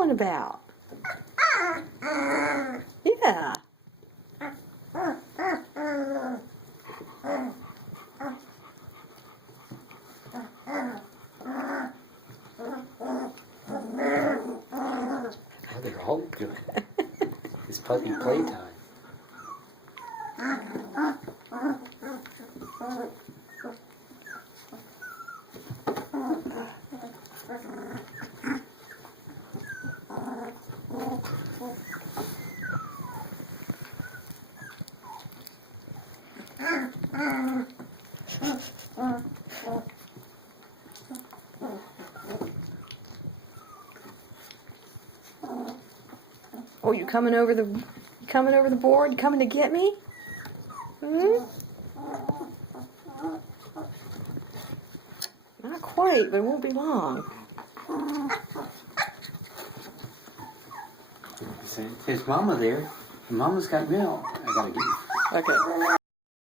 calling about? Yeah. Oh, they're all good. It's puppy playtime. Oh, you coming over the board? You coming to get me? Hmm? Not quite, but it won't be long. There's Mama there. And Mama's got milk. I gotta get you. Okay.